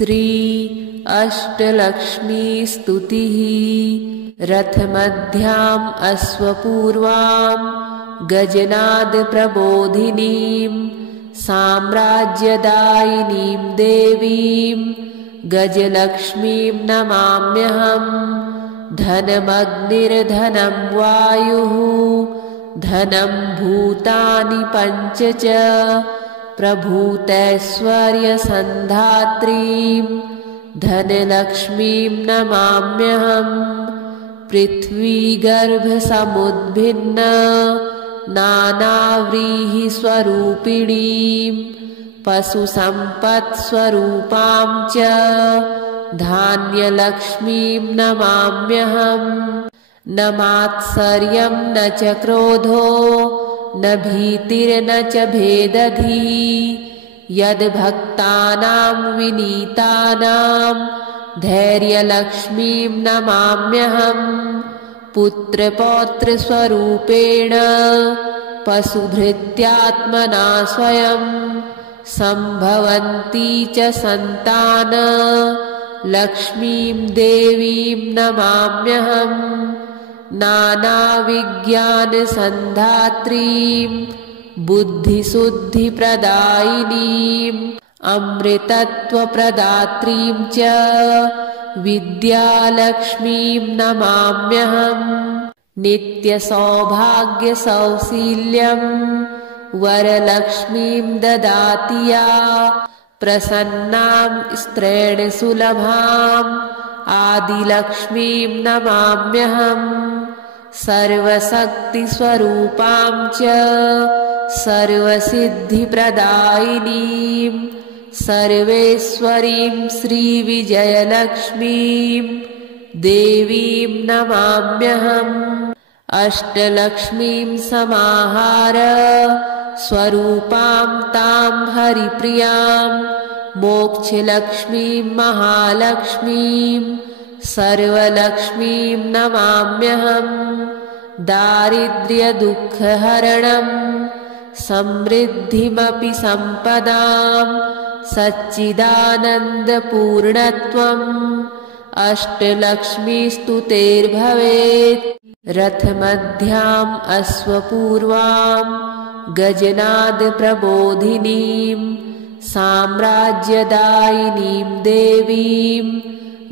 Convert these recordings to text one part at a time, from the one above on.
श्री अष्टलक्ष्मी स्तुतिः रथमध्याम् अश्वपूर्वाम् गजनाद प्रबोधिनीम् साम्राज्यदायिनीम् देवीम् गजलक्ष्मीम् नमाम्यहम्। धनमग्निर्धनं वायुः धनं भूतानि पञ्च च प्रभूतैश्वर्यसन्धात्रीम् धनलक्ष्मीं नमाम्यहम्। पृथ्वीगर्भसमुद्भिन्न नानाव्रीहिस्वरूपिणीं पशुसम्पत्स्वरूपां च धान्यलक्ष्मीं नमाम्यहम्। न मात्सर्यं न च क्रोधो न भीतिर्न च भेदधिः यद्भक्तानां विनीतानां धैर्यलक्ष्मीं नमाम्यहम्। पुत्रपौत्रस्वरूपेण पशुभृत्यात्मना स्वयं सम्भवन्ती च सन्तान लक्ष्मीं देवीं नमाम्यहम्। नानाविज्ञानसन्धात्रीं बुद्धिशुद्धिप्रदायिनीम् अमृतत्वप्रदात्रीं च विद्यालक्ष्मीं नमाम्यहम्। नित्यसौभाग्यसौशील्यं वरलक्ष्मीं ददाति या प्रसन्नां स्त्रेण सुलभाम् आदिलक्ष्मीं नमाम्यहम्। सर्वशक्तिस्वरूपां च सर्वसिद्धिप्रदायिनीं सर्वेश्वरीं श्रीविजयलक्ष्मीं देवीं नमाम्यहम्। अष्टलक्ष्मीं समाहार स्वरूपां तां हरिप्रियां मोक्षलक्ष्मीं महालक्ष्मीं सर्वलक्ष्मीं नमाम्यहम्। दारिद्र्यदुःखहरणं समृद्धिमपि सम्पदां सच्चिदानन्दपूर्णत्वम् अष्टलक्ष्मीस्तुतेर्भवेत्। रथमध्याम् अश्वपूर्वाम् गजनाद प्रबोधिनीम् साम्राज्यदायिनीम् देवीम्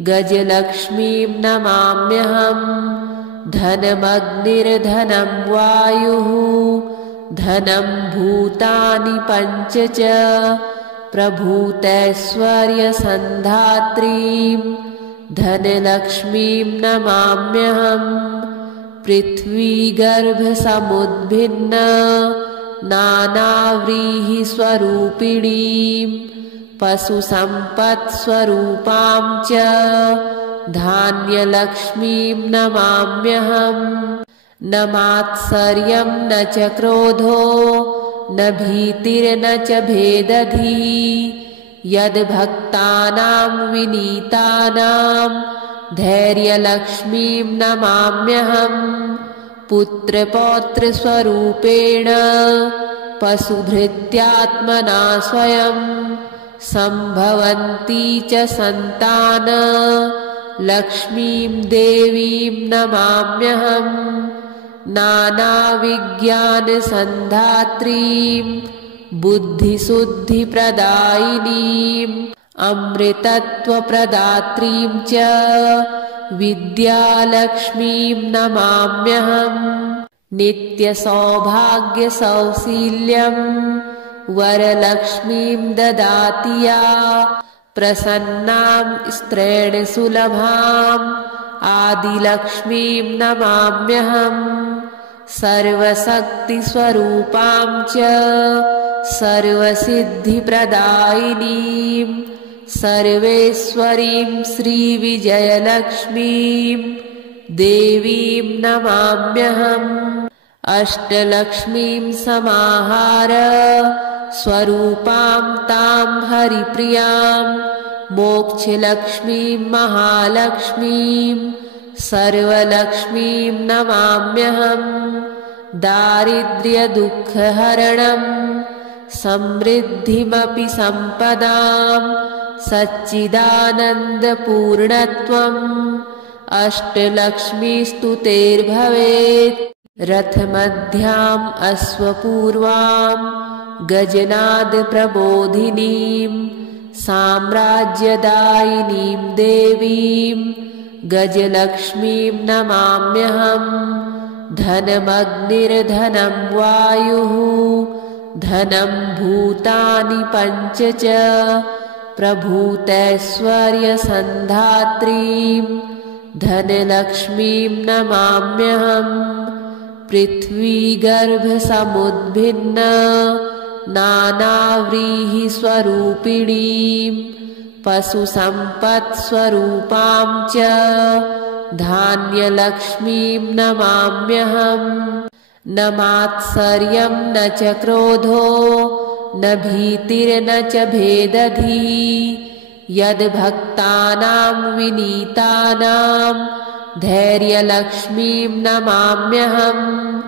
गजलक्ष्मीं नमाम्यहम्। धनमग्निर्धनं वायुः धनं भूतानि पञ्च च प्रभूतैश्वर्यसन्धात्रीं धनलक्ष्मीं नमाम्यहम्। पृथ्वीगर्भसमुद्भिन्न नानाव्रीहिस्वरूपिणीं पशुसम्पत्स्वरूपां च धान्यलक्ष्मीं नमाम्यहम्। न मात्सर्यं न च क्रोधो न भीतिर्न च भेदधिः यद्भक्तानां विनीतानां धैर्यलक्ष्मीं नमाम्यहम्। पुत्रपौत्रस्वरूपेण पशुभृत्यात्मना स्वयं सम्भवन्ती च सन्तान लक्ष्मीं देवीं नमाम्यहम्। नानाविज्ञानसन्धात्रीं बुद्धिशुद्धिप्रदायिनीम् अमृतत्वप्रदात्रीं च विद्यालक्ष्मीं नमाम्यहम्। नित्यसौभाग्यसौशील्यं वरलक्ष्मीं ददाति या प्रसन्नां स्त्रेण सुलभाम् आदिलक्ष्मीं नमाम्यहम्। सर्वशक्तिस्वरूपां च सर्वसिद्धिप्रदायिनीं सर्वेश्वरीं श्रीविजयलक्ष्मीं देवीं नमाम्यहम्। अष्टलक्ष्मीं समाहार स्वरूपां तां हरिप्रियां मोक्षलक्ष्मीं महालक्ष्मीं सर्वलक्ष्मीं नमाम्यहम्। दारिद्र्यदुःखहरणं समृद्धिमपि सम्पदां सच्चिदानन्दपूर्णत्वम् अष्टलक्ष्मीस्तुतेर्भवेत्। रथमध्याम् अश्वपूर्वाम् गजनादप्रबोधिनीम् साम्राज्यदायिनीम् देवीम् गजलक्ष्मीम् नमाम्यहम्। धनमग्निर्धनम् वायुः धनम् भूतानि पञ्च च प्रभूतैश्वर्यसन्धात्रीम् धनलक्ष्मीम् नमाम्यहम्। पृथ्वीगर्भसमुद्भिन्न नानाव्रीहिस्वरूपिणीम् पशुसम्पत्स्वरूपाम् च धान्यलक्ष्मीम् नमाम्यहम्। न मात्सर्यम् न च क्रोधो न भीतिर्न च भेदधिः यद्भक्तानाम् विनीतानाम् धैर्यलक्ष्मीम् नमाम्यहम्।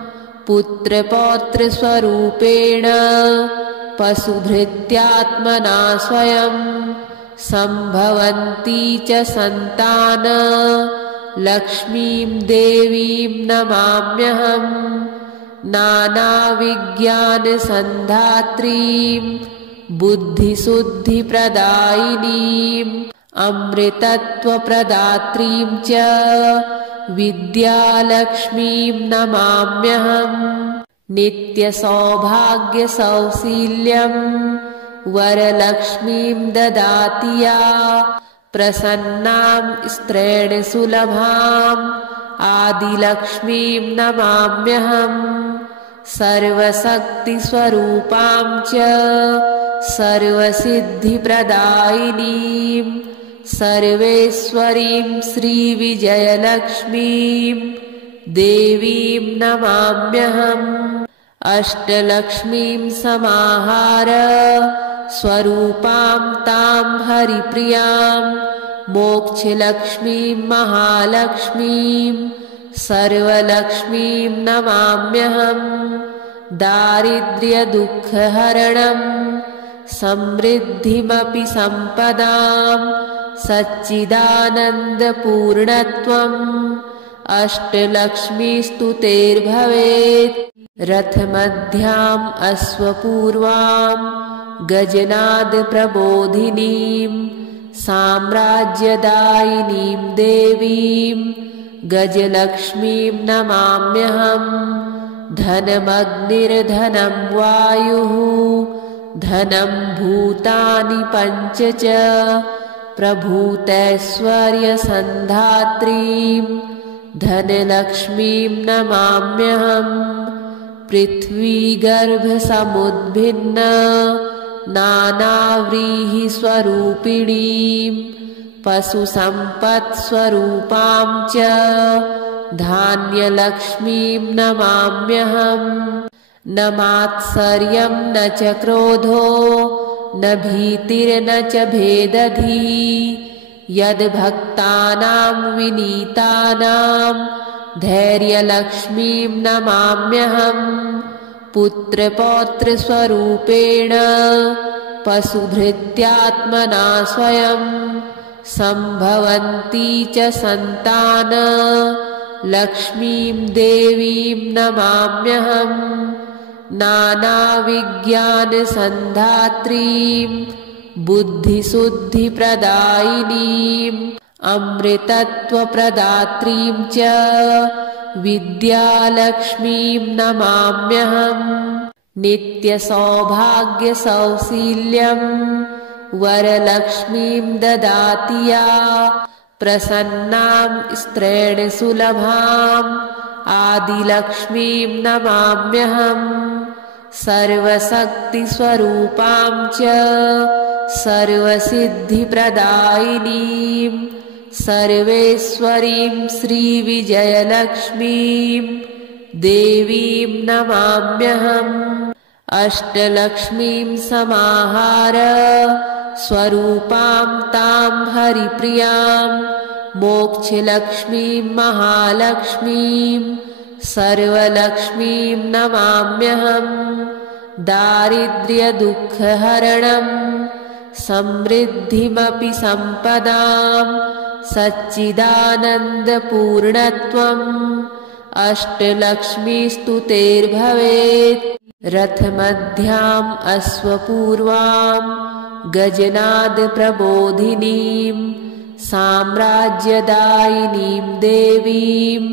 पुत्रपौत्रस्वरूपेण पशुभृत्यात्मना स्वयं सम्भवन्ती च सन्तान लक्ष्मीम् देवीम् नमाम्यहम्। नानाविज्ञानसन्धात्रीम् बुद्धिशुद्धिप्रदायिनीम् अमृतत्वप्रदात्रीम् च विद्यालक्ष्मीम् नमाम्यहम्। नित्यसौभाग्यसौशील्यम् वरलक्ष्मीम् ददाति या प्रसन्नाम् स्त्रेण सुलभाम् आदिलक्ष्मीम् नमाम्यहम्। सर्वशक्तिस्वरूपाम् च सर्वसिद्धिप्रदायिनीम् सर्वेश्वरीम् श्रीविजयलक्ष्मीम् देवीम् नमाम्यहम्। अष्टलक्ष्मीम् समाहार स्वरूपाम् ताम् हरिप्रियाम् मोक्षलक्ष्मीम् महालक्ष्मीम् सर्वलक्ष्मीम् नमाम्यहम्। दारिद्र्यदुःखहरणम् समृद्धिमपि सम्पदाम् सच्चिदानन्दपूर्णत्वम् अष्टलक्ष्मीस्तुतेर्भवेत्। रथमध्याम् अश्वपूर्वाम् गजनादप्रबोधिनीम् साम्राज्यदायिनीम् देवीम् गजलक्ष्मीम् नमाम्यहम्। धनमग्निर्धनम् वायुः धनम् भूतानि पञ्च च प्रभूतैश्वर्यसन्धात्रीम् धनलक्ष्मीम् नमाम्यहम्। पृथ्वीगर्भसमुद्भिन्न नानाव्रीहिस्वरूपिणीम् पशुसम्पत्स्वरूपाम् च धान्यलक्ष्मीम् नमाम्यहम्। न मात्सर्यम् न च क्रोधो न भीतिर्न च भेदधिः यद्भक्तानाम् विनीतानाम् धैर्यलक्ष्मीम् नमाम्यहम्। पुत्रपौत्रस्वरूपेण पशुभृत्यात्मना स्वयं सम्भवन्ती च सन्तान लक्ष्मीम् देवीम् नमाम्यहम्। नानाविज्ञानसन्धात्रीम् बुद्धिशुद्धिप्रदायिनीम् अमृतत्वप्रदात्रीम् च विद्यालक्ष्मीम् नमाम्यहम्। नित्यसौभाग्यसौशील्यम् वरलक्ष्मीम् ददाति या प्रसन्नाम् स्त्रेण सुलभाम् आदिलक्ष्मीम् नमाम्यहम्। सर्वशक्तिस्वरूपाम् च सर्वसिद्धिप्रदायिनीम् सर्वेश्वरीम् श्रीविजयलक्ष्मीम् देवीम् नमाम्यहम्। अष्टलक्ष्मीम् समाहार स्वरूपाम् ताम् हरिप्रियाम् मोक्षलक्ष्मीम् महालक्ष्मीम् सर्वलक्ष्मीम् नमाम्यहम्। दारिद्र्यदुःखहरणम् समृद्धिमपि सम्पदां सच्चिदानन्दपूर्णत्वम् अष्टलक्ष्मीस्तुतेर्भवेत्। रथमध्याम् अश्वपूर्वां गजनादप्रबोधिनीं साम्राज्यदायिनीं देवीं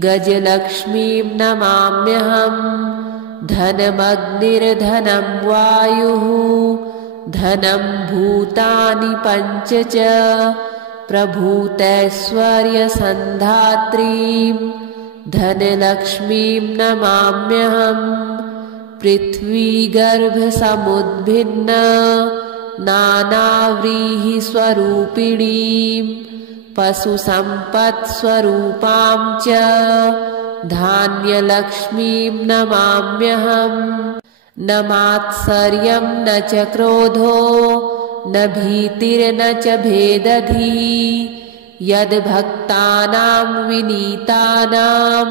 गजलक्ष्मीं नमाम्यहम्। धनमग्निर्धनं वायुः धनं भूतानि पञ्च च प्रभूतैश्वर्यसन्धात्रीं धनलक्ष्मीं नमाम्यहम्। पृथ्वीगर्भसमुद्भिन्न नानाव्रीहिस्वरूपिणीं पशुसम्पत्स्वरूपां च धान्यलक्ष्मीं नमाम्यहम्। न मात्सर्यं न च क्रोधो न भीतिर्न च भेदधिः यद्भक्तानां विनीतानां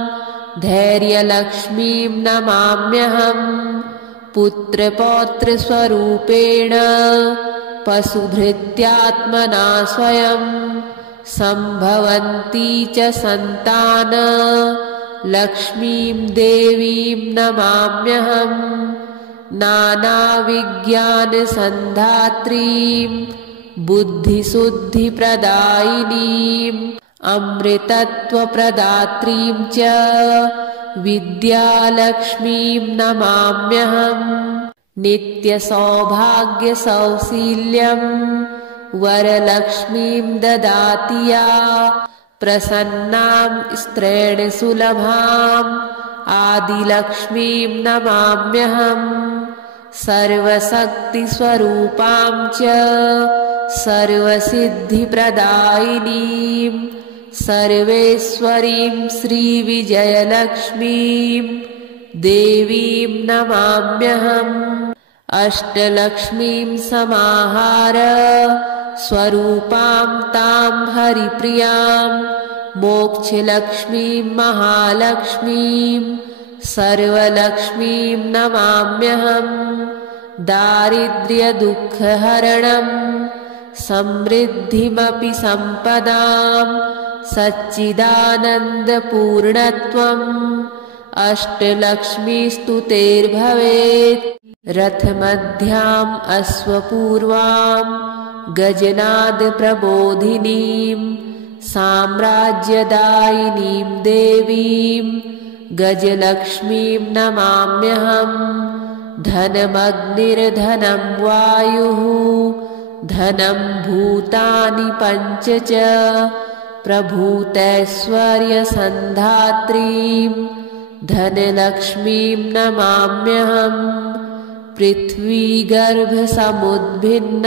धैर्यलक्ष्मीं नमाम्यहम्। पुत्रपौत्रस्वरूपेण पशुभृत्यात्मना स्वयं सम्भवन्ती च सन्तान लक्ष्मीं देवीं नमाम्यहम्। नानाविज्ञानसन्धात्रीं बुद्धिशुद्धिप्रदायिनीं अमृतत्वप्रदात्रीं च विद्यालक्ष्मीं नमाम्यहम्। नित्यसौभाग्यसौशील्यं वरलक्ष्मीं ददाति या प्रसन्नां स्त्रेण सुलभाम् आदिलक्ष्मीं नमाम्यहम्। सर्वशक्तिस्वरूपां च सर्वसिद्धिप्रदायिनीं सर्वेश्वरीं श्रीविजयलक्ष्मीं देवीं नमाम्यहम्। अष्टलक्ष्मीं समाहार स्वरूपां तां हरिप्रियां मोक्षलक्ष्मीं महालक्ष्मीं सर्वलक्ष्मीं नमाम्यहम्। दारिद्र्यदुःखहरणं समृद्धिमपि सम्पदां सच्चिदानन्दपूर्णत्वम् अष्टलक्ष्मीस्तुतेर्भवेत्। रथमध्याम् अश्वपूर्वां गजनादप्रबोधिनीं साम्राज्यदायिनीं देवीं गजलक्ष्मीं नमाम्यहम्। धनमग्निर्धनं वायुः धनं भूतानि पञ्च च प्रभूतैश्वर्यसन्धात्रीं धनलक्ष्मीं नमाम्यहम्। पृथ्वीगर्भसमुद्भिन्न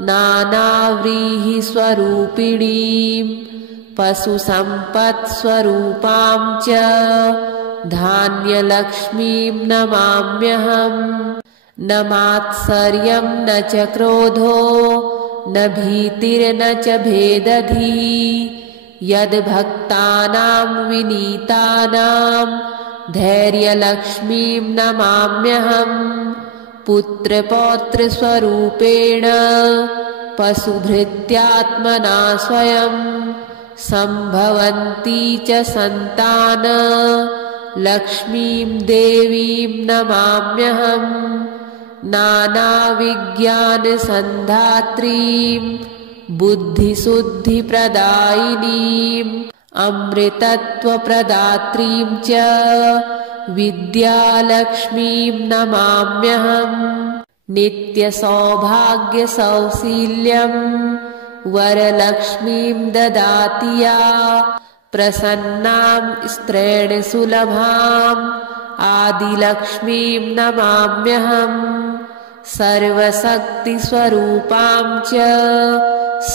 नानाव्रीहिस्वरूपिणीं पशुसम्पत्स्वरूपां च धान्यलक्ष्मीं नमाम्यहम्। न मात्सर्यं न च क्रोधो न भीतिर्न च भेदधिः यद्भक्तानां विनीतानां धैर्यलक्ष्मीं नमाम्यहम्। पुत्रपौत्रस्वरूपेण पशुभृत्यात्मना स्वयं सम्भवन्ती च सन्तान लक्ष्मीं देवीं नमाम्यहम्। नानाविज्ञानसन्धात्रीं बुद्धिशुद्धिप्रदायिनीं अमृतत्वप्रदात्रीं च विद्यालक्ष्मीं नमाम्यहम्। नित्यसौभाग्यसौशील्यं वरलक्ष्मीं ददाति या प्रसन्नां स्त्रेण सुलभाम् आदिलक्ष्मीं नमाम्यहम्। सर्वशक्तिस्वरूपां च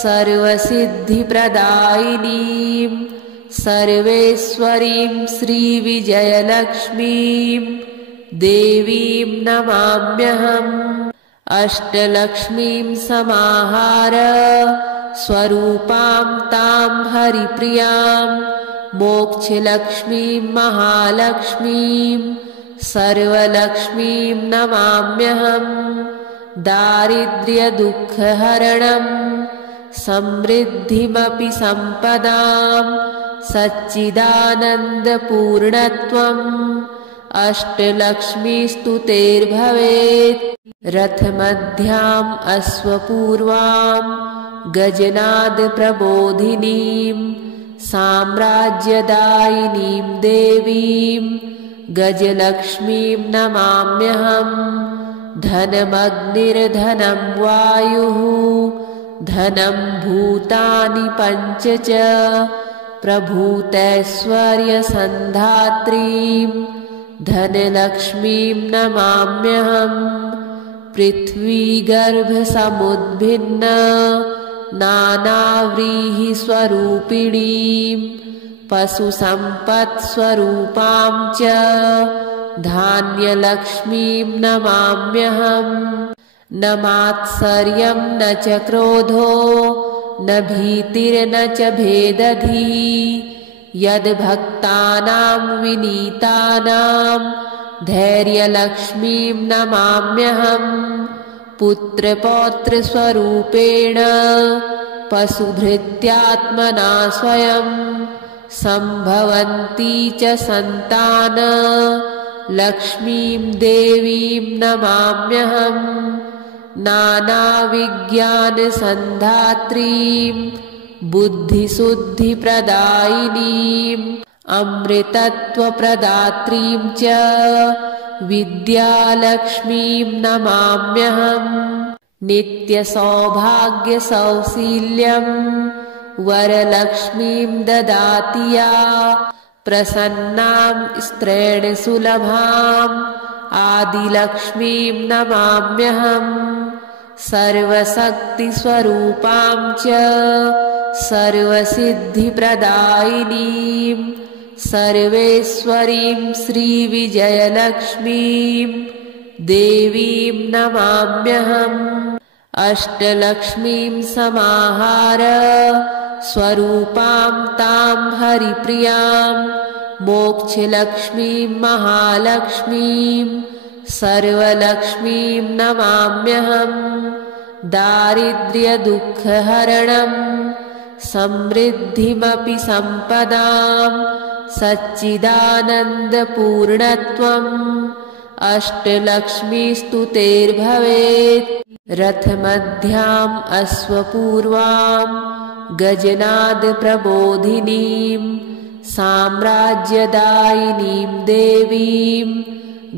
सर्वसिद्धिप्रदायिनीं सर्वेश्वरीं श्रीविजयलक्ष्मीं देवीं नमाम्यहम्। अष्टलक्ष्मीं समाहार स्वरूपां तां हरिप्रियां मोक्षलक्ष्मीं महालक्ष्मीं सर्वलक्ष्मीं नमाम्यहम्। दारिद्र्यदुःखहरणम् समृद्धिमपि सम्पदां सच्चिदानन्दपूर्णत्वम् अष्टलक्ष्मीस्तुतेर्भवेत्। रथमध्याम् अश्वपूर्वाम् गजनादप्रबोधिनीम् साम्राज्यदायिनीम् देवीम् गजलक्ष्मीम् नमाम्यहम्। धनमग्निर्धनं वायुः धनं भूतानि पञ्च च प्रभूतैश्वर्यसन्धात्रीम् धनलक्ष्मीम् नमाम्यहम्। पृथ्वीगर्भसमुद्भिन्न नानाव्रीहिस्वरूपिणीम् पशुसम्पत्स्वरूपां च धान्यलक्ष्मीम् नमाम्यहम्। न मात्सर्यं न च क्रोधो न भीतिर्न च भेदधिः यद्भक्तानां विनीतानां धैर्यलक्ष्मीम् नमाम्यहम्। पुत्रपौत्रस्वरूपेण पशुभृत्यात्मना स्वयं सम्भवन्ती च सन्तान लक्ष्मीं देवीं नमाम्यहम्। नानाविज्ञानसन्धात्रीं बुद्धिशुद्धिप्रदायिनीम् अमृतत्वप्रदात्रीं च विद्यालक्ष्मीं नमाम्यहम्। नित्यसौभाग्यसौशील्यं वरलक्ष्मीं ददाति या प्रसन्नां स्त्रेण सुलभाम् आदिलक्ष्मीं नमाम्यहम्। सर्वशक्तिस्वरूपां च सर्वसिद्धिप्रदायिनीं सर्वेश्वरीं श्रीविजयलक्ष्मीं देवीं नमाम्यहम्। अष्टलक्ष्मीं समाहार स्वरूपां तां हरिप्रियां मोक्षलक्ष्मीं महालक्ष्मीं सर्वलक्ष्मीं नमाम्यहम्। दारिद्र्यदुःखहरणं समृद्धिमपि सम्पदां सच्चिदानन्दपूर्णत्वम् अष्टलक्ष्मीस्तुतेर्भवेत्। रथमध्याम् अश्वपूर्वाम् गजनादप्रबोधिनीम् साम्राज्यदायिनीं देवीं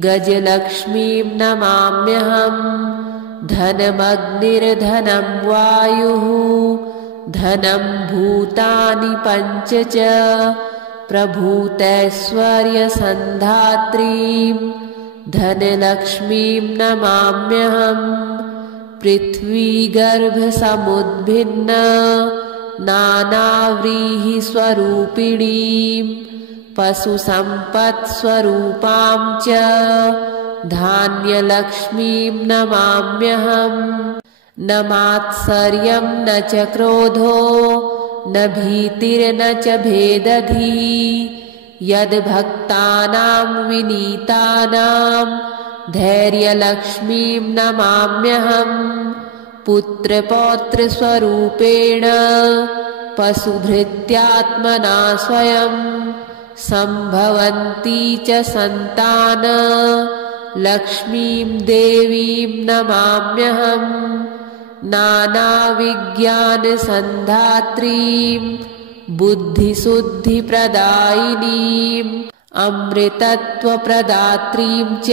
गजलक्ष्मीं नमाम्यहम्। धनमग्निर्धनं वायुः धनं भूतानि पञ्च च प्रभूतैश्वर्यसन्धात्रीं धनलक्ष्मीं नमाम्यहम्। पृथ्वीगर्भसमुद्भिन्न नानाव्रीहिस्वरूपिणीं पशुसम्पत्स्वरूपां च धान्यलक्ष्मीं नमाम्यहम्। न मात्सर्यं न च क्रोधो न भीतिर्न च भेदधिः यद्भक्तानां विनीतानां धैर्यलक्ष्मीं नमाम्यहम्। पुत्रपौत्रस्वरूपेण पशुभृत्यात्मना स्वयं सम्भवन्ती च सन्तान लक्ष्मीं देवीं नमाम्यहम्। नानाविज्ञानसन्धात्रीं बुद्धिशुद्धिप्रदायिनीम् अमृतत्वप्रदात्रीं च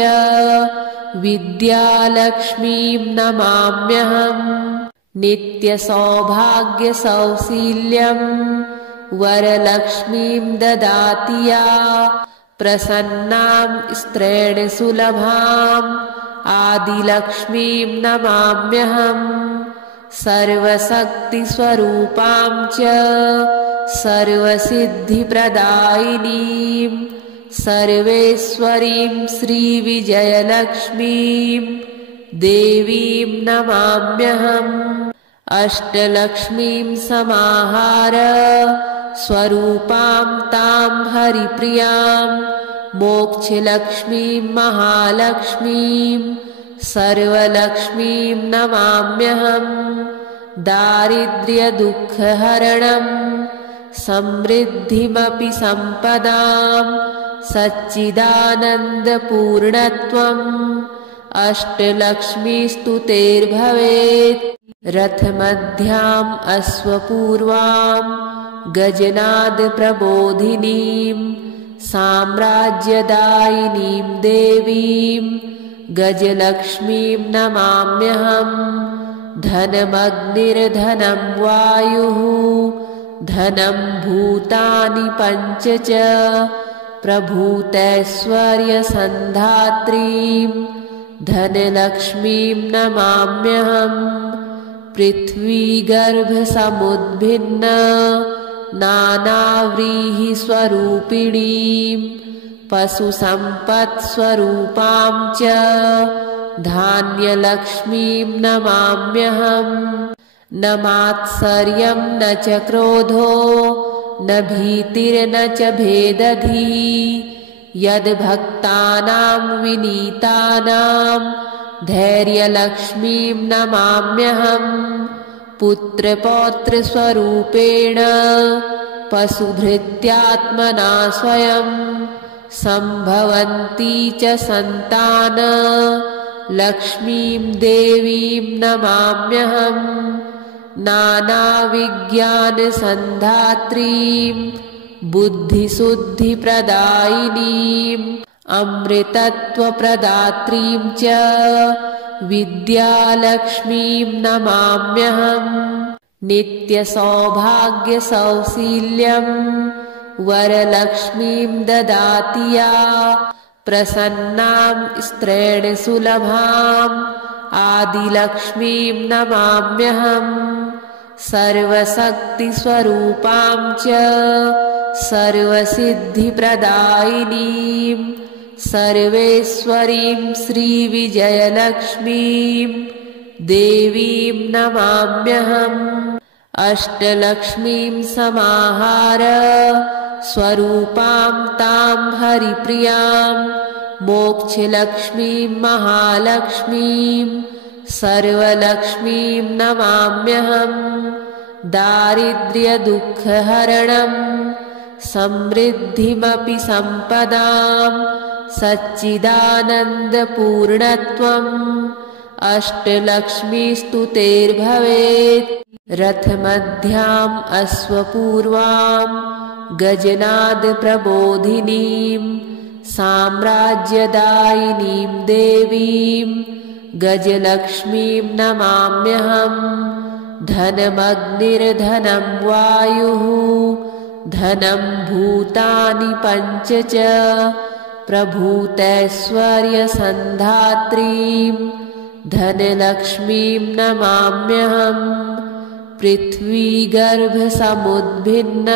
विद्यालक्ष्मीं नमाम्यहम्। नित्यसौभाग्यसौशील्यं वरलक्ष्मीं ददाति या प्रसन्नां स्त्रेण सुलभाम् आदिलक्ष्मीं नमाम्यहम्। सर्वशक्तिस्वरूपां च सर्वसिद्धिप्रदायिनीं सर्वेश्वरीं श्रीविजयलक्ष्मीं देवीं नमाम्यहम्। अष्टलक्ष्मीं समाहार स्वरूपां तां हरिप्रियां मोक्षलक्ष्मीं महालक्ष्मीं सर्वलक्ष्मीं नमाम्यहम्। दारिद्र्यदुःखहरणं समृद्धिमपि सम्पदां सच्चिदानन्दपूर्णत्वम् अष्टलक्ष्मीस्तुतेर्भवेत्। रथमध्याम् अश्वपूर्वां गजनादप्रबोधिनीं साम्राज्यदायिनीं देवीं गजलक्ष्मीं नमाम्यहम्। धनमग्निर्धनं वायुः धनं भूतानि पञ्च च प्रभूतैश्वर्यसन्धात्रीं धनलक्ष्मीं नमाम्यहम्। पृथ्वीगर्भसमुद्भिन्न नानाव्रीहिस्वरूपिणीं पशुसम्पत्स्वरूपां च धान्यलक्ष्मीं नमाम्यहम्। न मात्सर्यं न च क्रोधो न भीतिर्न च भेदधिः यद्भक्तानां विनीतानां धैर्यलक्ष्मीं नमाम्यहम्। पुत्रपौत्रस्वरूपेण पशुभृत्यात्मना स्वयं सम्भवन्ती च सन्तान लक्ष्मीं देवीं नमाम्यहम्। नानाविज्ञानसन्धात्रीं बुद्धिशुद्धिप्रदायिनीं अमृतत्वप्रदात्रीं च विद्यालक्ष्मीं नमाम्यहम्। नित्यसौभाग्यसौशील्यं वरलक्ष्मीं ददाति या प्रसन्नां स्त्रेण सुलभाम् आदिलक्ष्मीं नमाम्यहम्। सर्वशक्तिस्वरूपां च सर्वसिद्धिप्रदायिनीं सर्वेश्वरीं श्रीविजयलक्ष्मीं देवीं नमाम्यहम्। अष्टलक्ष्मीं समाहार स्वरूपां तां हरिप्रियां मोक्षलक्ष्मीं महालक्ष्मीं सर्वलक्ष्मीं नमाम्यहम्। दारिद्र्यदुःखहरणं समृद्धिमपि सम्पदां सच्चिदानन्दपूर्णत्वम् अष्टलक्ष्मीस्तुतेर्भवेत्। रथमध्याम् अश्वपूर्वां गजनादप्रबोधिनीं साम्राज्यदायिनीं देवीं गजलक्ष्मीं नमाम्यहम्। धनमग्निर्धनं वायुः धनं भूतानि पञ्च च प्रभूतैश्वर्यसन्धात्रीं धनलक्ष्मीं नमाम्यहम्। पृथ्वीगर्भसमुद्भिन्न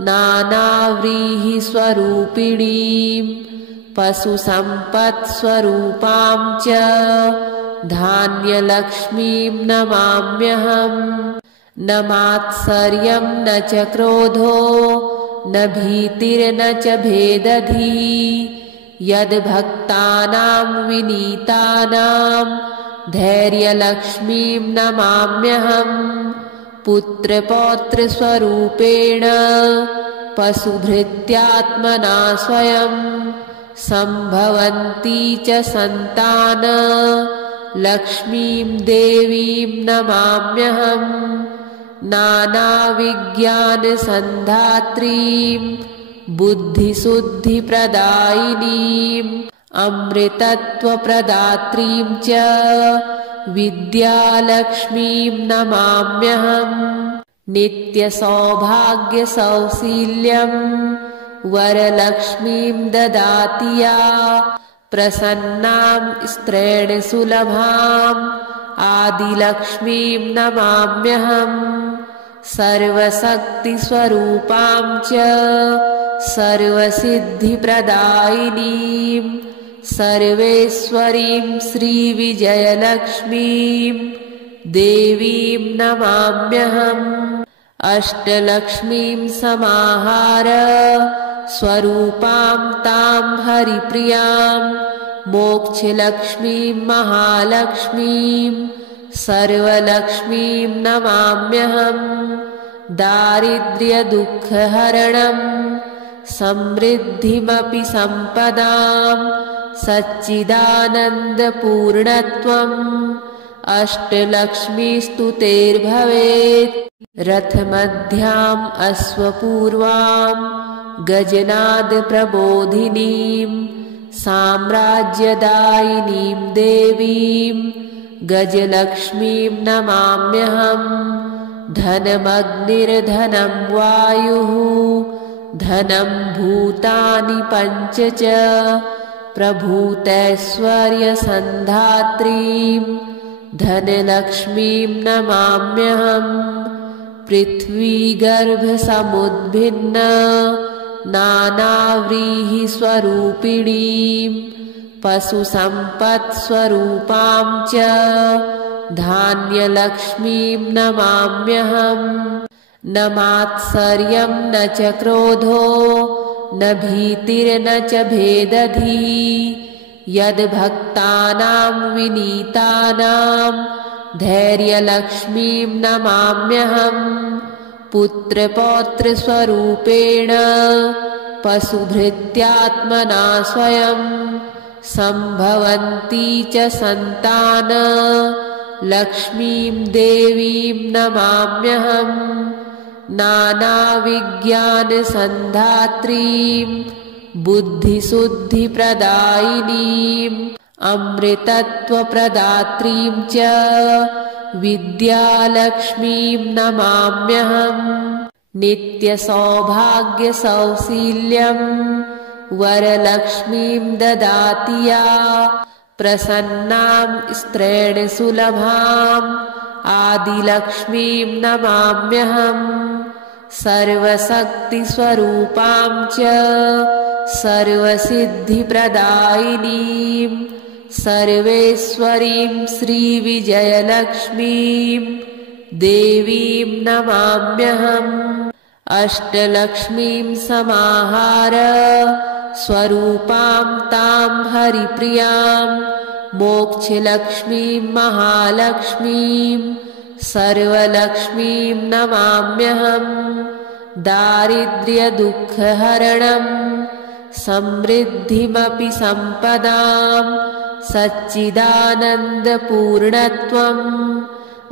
नानाव्रीहिस्वरूपिणीं पशुसम्पत्स्वरूपां च धान्यलक्ष्मीं नमाम्यहम्। न मात्सर्यं न च क्रोधो न भीतिर्न च भेदधिः यद्भक्तानां विनीतानां धैर्यलक्ष्मीं नमाम्यहम्। पुत्रपौत्रस्वरूपेण पशुभृत्यात्मना स्वयं सम्भवन्ती च सन्तान लक्ष्मीं देवीं नमाम्यहम्। नानाविज्ञानसन्धात्रीं बुद्धिशुद्धिप्रदायिनीं अमृतत्वप्रदात्रीं च विद्यालक्ष्मीं नमाम्यहम्। नित्यसौभाग्यसौशील्यं वरलक्ष्मीं ददाति या प्रसन्नां स्त्रेण सुलभाम् आदिलक्ष्मीं नमाम्यहम्। सर्वशक्तिस्वरूपां च सर्वसिद्धिप्रदायिनीं सर्वेश्वरीं श्रीविजयलक्ष्मीं देवीं नमाम्यहम्। अष्टलक्ष्मीं समाहार स्वरूपां तां हरिप्रियां मोक्षलक्ष्मीं महालक्ष्मीं सर्वलक्ष्मीं नमाम्यहम्। दारिद्र्यदुःखहरणं समृद्धिमपि सम्पदां सच्चिदानन्दपूर्णत्वम् अष्टलक्ष्मीस्तुतेर्भवेत्। रथमध्याम् अश्वपूर्वां गजनादप्रबोधिनीं साम्राज्यदायिनीं देवीं गजलक्ष्मीं नमाम्यहम्। धनमग्निर्धनं वायुः धनं भूतानि पञ्च च प्रभूतैश्वर्यसन्धात्रीं धनलक्ष्मीं नमाम्यहम्। पृथ्वीगर्भसमुद्भिन्न नानाव्रीहिस्वरूपिणीं पशुसम्पत्स्वरूपां च धान्यलक्ष्मीं नमाम्यहम्। न मात्सर्यं न च क्रोधो न भीतिर्न च भेदधिः यद्भक्तानां विनीतानां धैर्यलक्ष्मीं नमाम्यहम्। पुत्रपौत्रस्वरूपेण पशुभृत्यात्मना स्वयं सम्भवन्ती च सन्तान लक्ष्मीं देवीं नमाम्यहम्। नानाविज्ञानसन्धात्रीं बुद्धिशुद्धिप्रदायिनीं अमृतत्वप्रदात्रीं च विद्यालक्ष्मीं नमाम्यहम्। नित्यसौभाग्यसौशील्यं वरलक्ष्मीं ददाति या प्रसन्नां स्त्रेण सुलभाम् आदिलक्ष्मीं नमाम्यहम्। सर्वशक्तिस्वरूपां च सर्वसिद्धिप्रदायिनीं सर्वेश्वरीं श्रीविजयलक्ष्मीं देवीं नमाम्यहम्। अष्टलक्ष्मीं समाहार स्वरूपां तां हरिप्रियां मोक्षलक्ष्मीं महालक्ष्मीं सर्वलक्ष्मीं नमाम्यहम्। दारिद्र्यदुःखहरणं समृद्धिमपि सम्पदां सच्चिदानन्दपूर्णत्वम्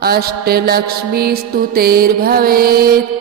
अष्टलक्ष्मीस्तुतेर्भवेत्।